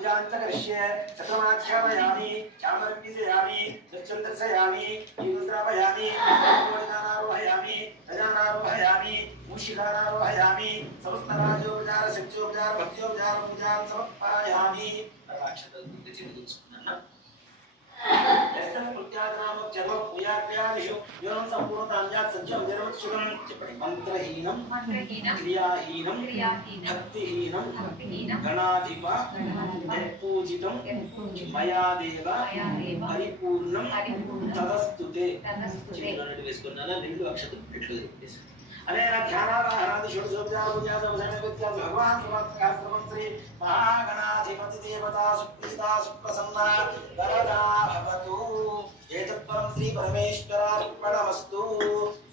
पूजान्तकरिष्ये चक्रमाख्यापयामि चामरङ्गिजयामि नृत्यन्तर्शयामि दीपस्रापयामि पूजनारोहयामि गजानारोहयामि मूषिकानारोहयामि समस्तराजोपचार शक्त्योपचार भक्त्योपचार पूजां समर्पयामि मंत्रहीनं क्रियाहीनं भक्तिहीनं गणाधिप पूजितं मया देव परिपूर्णं तदस्तुते अनेन ध्यानावाहनादि षोडशोपचार पूजा समसमयविद्या भगवान समर्थकाश्रमं श्री महागणाधिपति देवता सुप्रीता सुप्रसन्ना वरदा भवतु एतत्परं श्री परमेश्वरार्पणमस्तु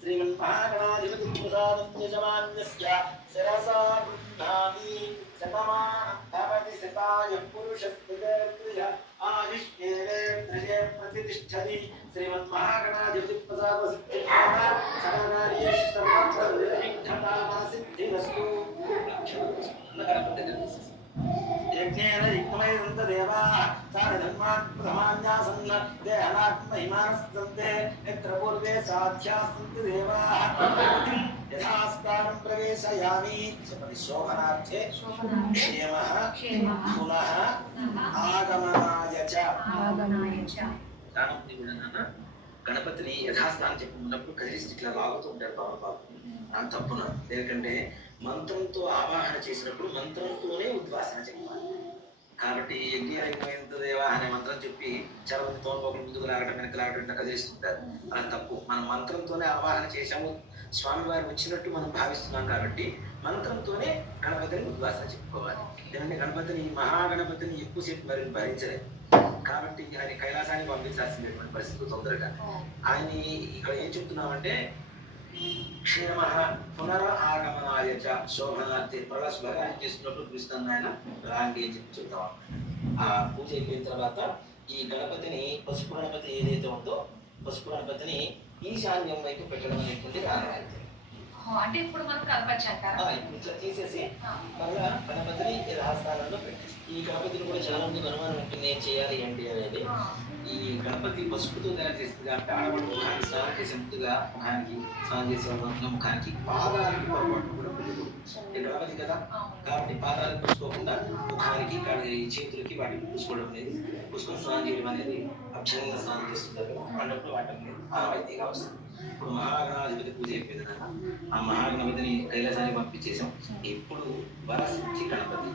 श्रीमन्महागणाधिपति प्रसादं यजमान्यस्य शिरसा गृह्णामि शतमानं भवति शताय पुरुषस्त्रिय आयुष्येवेन्द्रिये प्रतिष्ठति श्रीमन्महागणाधिपति प्रसाद सिद्धिर्भवतु सर्वकार्येषु सर्वसिद्धिरस्तु यज्ञेन यज्ञमयन्त देवाः साधर्मात्मधमान्यासन्न देहनात्महिमानस्तन्ते यत्र पूर्वे साध्याः सन्ति देवाः यथास्तानं प्रवेशयामि शोभनार्थे क्षेमः पुनः आगमनाय च గణపతిని యథాస్థానం చెప్పుకున్నప్పుడు కదిలిసి ఇట్లా లాగుతూ ఉంటారు బాబా అంత తప్పున ఎందుకంటే మంత్రంతో ఆవాహన చేసినప్పుడు మంత్రంతోనే ఉద్వాసన చెప్పాలి కాబట్టి యజ్ఞమైనంత దేవా అనే మంత్రం చెప్పి చరవని తోలుకోకుండా ముందుకు లాగడం వెనక లాగడం ఇట్లా కదిలిస్తుంటారు అది తప్పు మనం మంత్రంతోనే ఆవాహన చేశాము స్వామివారు వచ్చినట్టు మనం భావిస్తున్నాం కాబట్టి మంత్రంతోనే గణపతిని ఉద్వాసన చెప్పుకోవాలి ఎందుకంటే గణపతిని మహాగణపతిని ఎక్కువసేపు మరి భరించలేదు కాబట్టి ఆయన కైలాసానికి పంపించాల్సినటువంటి పరిస్థితి తొందరగా ఆయన ఇక్కడ ఏం చెప్తున్నామంటే క్షేమ పునర ఆగమనాయ చ శోభనార్థి మరలా శుభకార్యం చేస్తున్నప్పుడు పిలుస్తాను ఆయన రాండి అని చెప్పి చెప్తాం ఆ పూజ అయిపోయిన తర్వాత ఈ గణపతిని పసుపు గణపతి ఏదైతే ఉందో పసుపు గణపతిని ఈశాన్యం వైపు పెట్టడం అనేటువంటి ఆనవాయితీ అంటే ఇప్పుడు మనం కలపచ్చంటారా ఇప్పుడు ఇట్లా తీసేసి మళ్ళా గణపతిని యథాస్థానంలో పెట్టేసి ఈ గణపతిని కూడా చాలా మందికి అనుమానం ఉంటుంది ఏం చేయాలి ఏంటి అనేది ఈ గణపతి పసుపుతో తయారు చేస్తుంది కాబట్టి ఆడవాళ్ళు ముఖానికి స్నానం చేసే ముందుగా ముఖానికి స్నానం చేసే ముఖానికి పాదాలకి పొరపాటు కూడా ఈ గణపతి కదా కాబట్టి పాదాలకు పూసుకోకుండా ముఖానికి చేతులకి వాటికి పూసుకోవడం అనేది పూసుకొని స్నానం చేయడం అనేది అక్షరంగా స్నానం చేస్తుంటారు పండుగలో వాటి ఆనవాయితీగా వస్తుంది ఇప్పుడు మహాగణాధిపతి పూజ అయిపోయింది ఆ మహాగణపతిని కైలాసానికి పంపించేసాం ఇప్పుడు వరసిద్ధి గణపతి